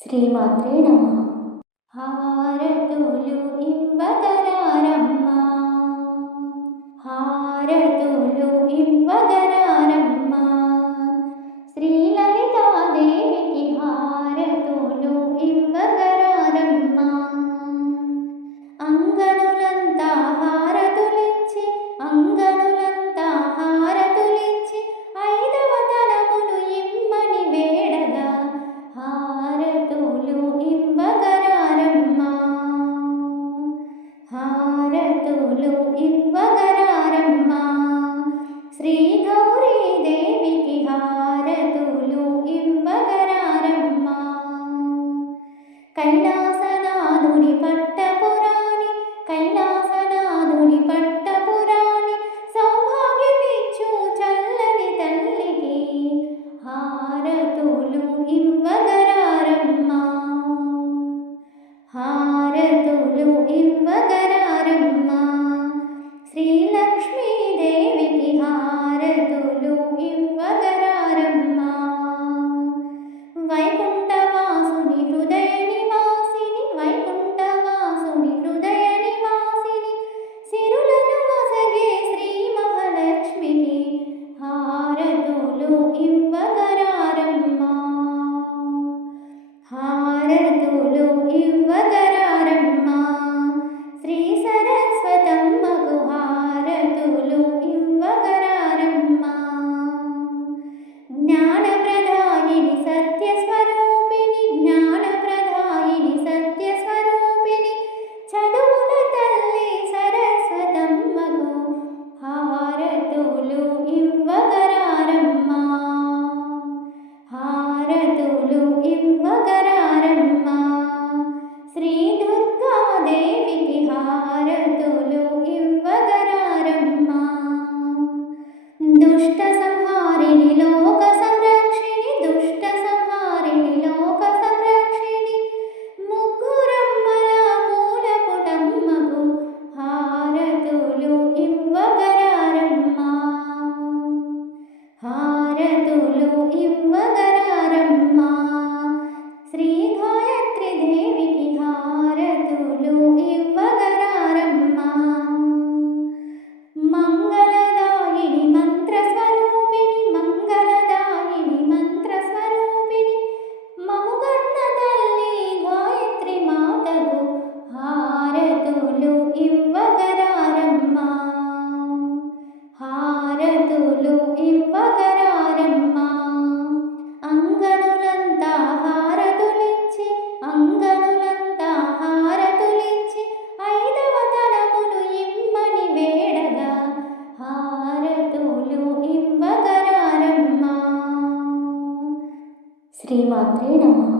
శ్రీమాత్రే నమః. హారతులు ఇవ్వగరారమ్మా, హారతులు ఇవ్వగరారమ్మా, శ్రీలలితాదేవికి హారతులు ఇవ్వగరారమ్మా. అంగనులంతా హారతులిచ్చి, అంగనులంతా హారతులిచ్చి, ఐదవ తరమును ఇమ్మని వేడగా హారతులు ఇవ్వగరారమ్మా, హారతులు ఇవ్వగరారమ్మా. శ్రీ గౌరీదేవికి హారతులు ఇవ్వగరారమ్మా. కైలాసనాథుని పట్టపురాణి, కైలాసనాథుని పట్టపురాణి, సౌభాగ్యమిచ్చు చల్లని తల్లికి హారతులు ఇవ్వగరారమ్మా, హారతులు ఇవ్వగరారమ్మా. శ్రీలక్ష్మీదేవికి హారతులు ఇవ్వగరారమ్మా. వైకుంఠవాసుని హృదయ నివాసిని, వైకుంఠవాసుని హృదయ నివాసిని, సిరులను వసగే శ్రీ మహాలక్ష్మికి హారతులు ఇవ్వగరారమ్మా, హారతులు ఇవ్వగరారమ్మా. శ్రీ సరస్వతమ్మకు హారతులు ఇవ్వగరారమ్మా. జ్ఞానప్రదాయిని సత్యస్వరూపిణి, జ్ఞానప్రదాయిని సత్యస్వరూపిణి, చదువుల తల్లి సరస్వతమ్మకు హారతులు ఇవ్వగరారమ్మా, హారతులు ఇవ్వగరారమ్మా. శ్రీ దుర్గాదేవికి హారతులు ఇవ్వగరారమ్మా. దుష్ట సంహారిణి లోక సంరక్షిణి, దుష్ట సంహారిణి లోక సంరక్షిణి, ముగ్గురమ్మల మూలపుటమ్మకు హారతులు ఇవ్వగరారమ్మా, హారతులు ఇవ్వగరారమ్మా. శ్రీ గాయత్రి దేవికి హారతులు ఇవ్వగరారమ్మా. మంగళదాయిని మంత్రస్వరూపిణి, మంగళదాయిని మంత్రస్వరూపిణి, మముగన్న తల్లి గాయత్రి మాతకు హారతులు ఇవ్వగరారమ్మా, హారతులు ఇవ్వగరారమ్మా. అంగనులంతా హారతులిచ్చి, అంగనులంతా హారతులిచ్చి, ఐదవ తరమును ఇమ్మని వేడగా హారతులు ఇవ్వగరారమ్మా. శ్రీమాత్రే నమః.